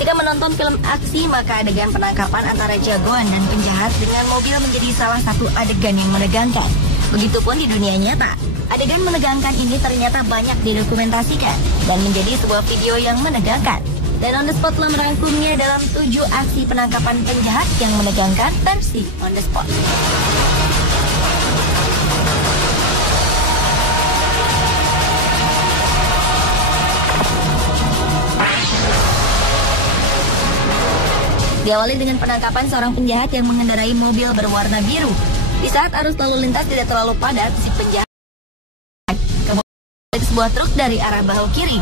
Ketika menonton film aksi, maka adegan penangkapan antara jagoan dan penjahat dengan mobil menjadi salah satu adegan yang menegangkan. Begitupun di dunia nyata. Adegan menegangkan ini ternyata banyak didokumentasikan dan menjadi sebuah video yang menegangkan. Dan On The Spot telah merangkumnya dalam 7 aksi penangkapan penjahat yang menegangkan versi On The Spot. Diawali dengan penangkapan seorang penjahat yang mengendarai mobil berwarna biru. Di saat arus lalu lintas tidak terlalu padat, si penjahat kemudian sebuah truk dari arah bahu kiri.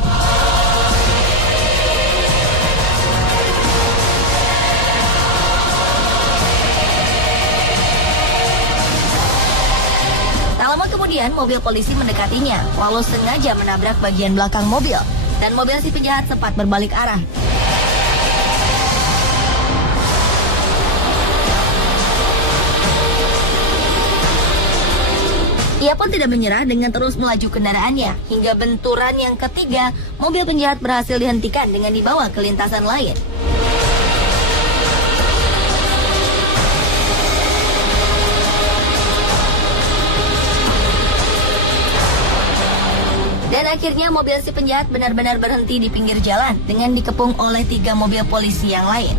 Tak lama kemudian, mobil polisi mendekatinya, lalu sengaja menabrak bagian belakang mobil, dan mobil si penjahat sempat berbalik arah. Ia pun tidak menyerah dengan terus melaju kendaraannya, hingga benturan yang ketiga, mobil penjahat berhasil dihentikan dengan dibawa ke lintasan lain. Dan akhirnya mobil si penjahat benar-benar berhenti di pinggir jalan dengan dikepung oleh 3 mobil polisi yang lain.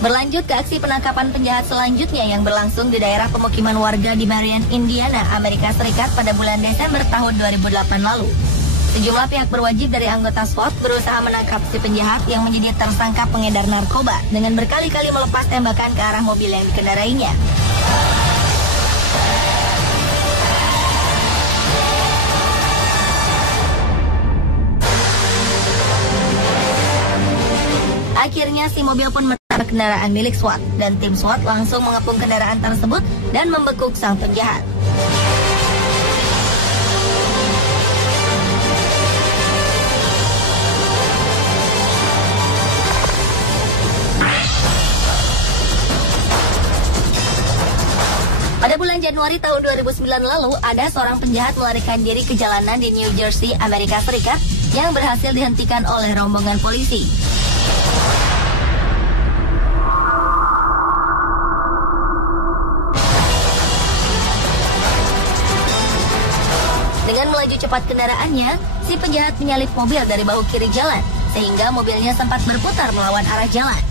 Berlanjut ke aksi penangkapan penjahat selanjutnya yang berlangsung di daerah pemukiman warga di Marion, Indiana, Amerika Serikat pada bulan Desember tahun 2008 lalu. Sejumlah pihak berwajib dari anggota SWAT berusaha menangkap si penjahat yang menjadi tersangka pengedar narkoba dengan berkali-kali melepas tembakan ke arah mobil yang dikendarainya. Akhirnya si mobil pun menabrak kendaraan milik SWAT dan tim SWAT langsung mengepung kendaraan tersebut dan membekuk sang penjahat. Pada bulan Januari tahun 2009 lalu, ada seorang penjahat melarikan diri ke jalanan di New Jersey, Amerika Serikat yang berhasil dihentikan oleh rombongan polisi. Dengan melaju cepat kendaraannya, si penjahat menyalip mobil dari bahu kiri jalan, sehingga mobilnya sempat berputar melawan arah jalan.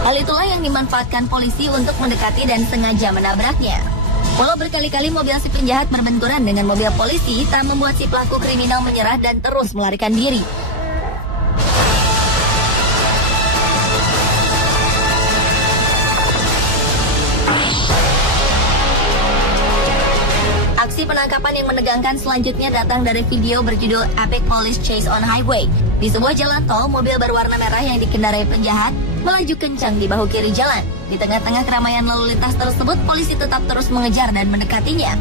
Hal itulah yang dimanfaatkan polisi untuk mendekati dan sengaja menabraknya. Walau berkali-kali mobil si penjahat berbenturan dengan mobil polisi, tak membuat si pelaku kriminal menyerah dan terus melarikan diri. Aksi penangkapan yang menegangkan selanjutnya datang dari video berjudul Epic Police Chase on Highway. Di sebuah jalan tol, mobil berwarna merah yang dikendarai penjahat melaju kencang di bahu kiri jalan. Di tengah-tengah keramaian lalu lintas tersebut, polisi tetap terus mengejar dan mendekatinya.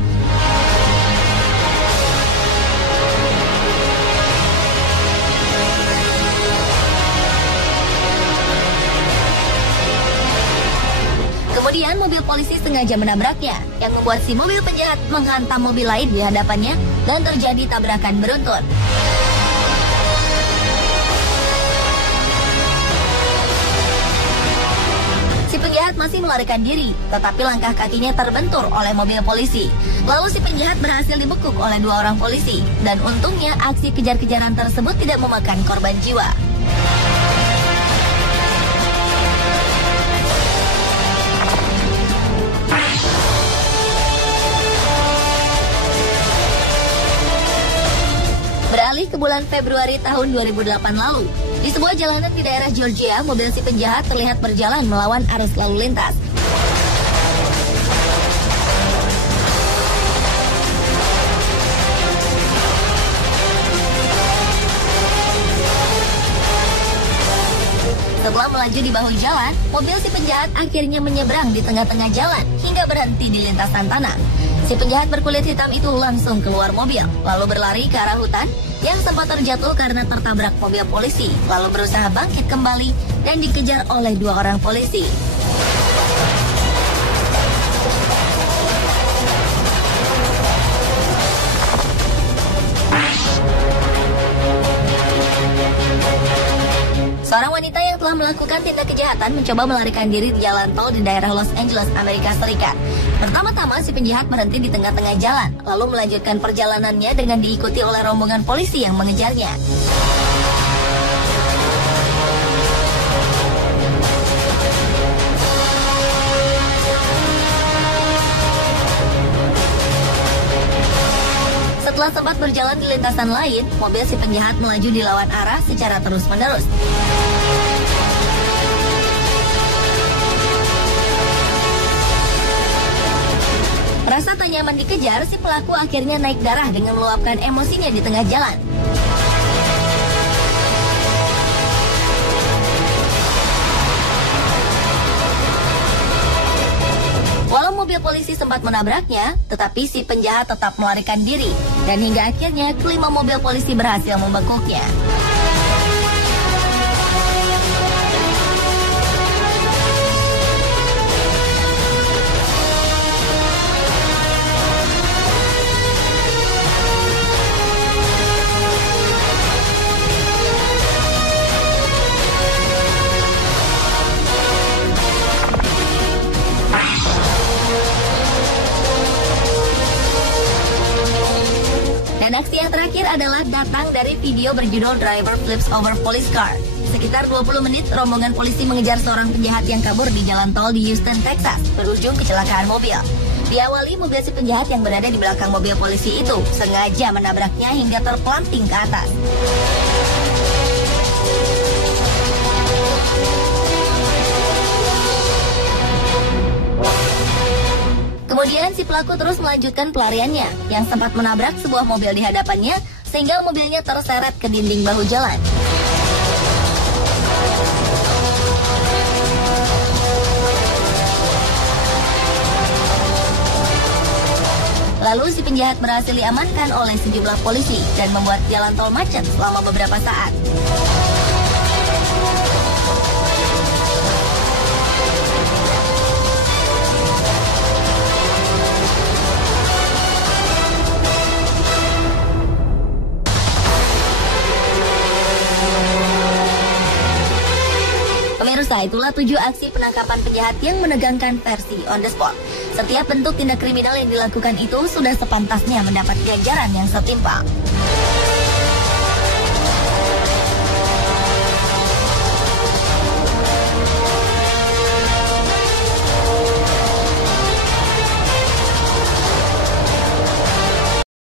Kemudian mobil polisi sengaja menabraknya, yang membuat si mobil penjahat menghantam mobil lain di hadapannya dan terjadi tabrakan beruntun. Si penjahat masih melarikan diri, tetapi langkah kakinya terbentur oleh mobil polisi. Lalu si penjahat berhasil dibekuk oleh 2 orang polisi, dan untungnya aksi kejar-kejaran tersebut tidak memakan korban jiwa. Beralih ke bulan Februari tahun 2008 lalu, di sebuah jalanan di daerah Georgia, mobil si penjahat terlihat berjalan melawan arus lalu lintas. Setelah Setelah melaju di bahu jalan, mobil si penjahat akhirnya menyeberang di tengah-tengah jalan hingga berhenti di lintasan tanah. Si penjahat berkulit hitam itu langsung keluar mobil, lalu berlari ke arah hutan yang sempat terjatuh karena tertabrak mobil polisi, lalu berusaha bangkit kembali dan dikejar oleh 2 orang polisi. Seorang wanita yang telah melakukan tindak kejahatan mencoba melarikan diri di jalan tol di daerah Los Angeles, Amerika Serikat. Pertama-tama si penjahat berhenti di tengah-tengah jalan, lalu melanjutkan perjalanannya dengan diikuti oleh rombongan polisi yang mengejarnya. Setelah sempat berjalan di lintasan lain, mobil si penjahat melaju di lawan arah secara terus-menerus. Merasa tak nyaman dikejar, si pelaku akhirnya naik darah dengan meluapkan emosinya di tengah jalan. Walau mobil polisi sempat menabraknya, tetapi si penjahat tetap melarikan diri. Dan hingga akhirnya kelima mobil polisi berhasil membekuknya. Dan aksi yang terakhir adalah datang dari video berjudul Driver Flips Over Police Car. Sekitar 20 menit, rombongan polisi mengejar seorang penjahat yang kabur di jalan tol di Houston, Texas, berujung kecelakaan mobil. Diawali, mobil si penjahat yang berada di belakang mobil polisi itu sengaja menabraknya hingga terpelanting ke atas. Kemudian si pelaku terus melanjutkan pelariannya yang sempat menabrak sebuah mobil di hadapannya sehingga mobilnya terseret ke dinding bahu jalan. Lalu si penjahat berhasil diamankan oleh sejumlah polisi dan membuat jalan tol macet selama beberapa saat. Pemirsa, itulah 7 aksi penangkapan penjahat yang menegangkan versi On The Spot. Setiap bentuk tindak kriminal yang dilakukan itu sudah sepantasnya mendapat ganjaran yang setimpal.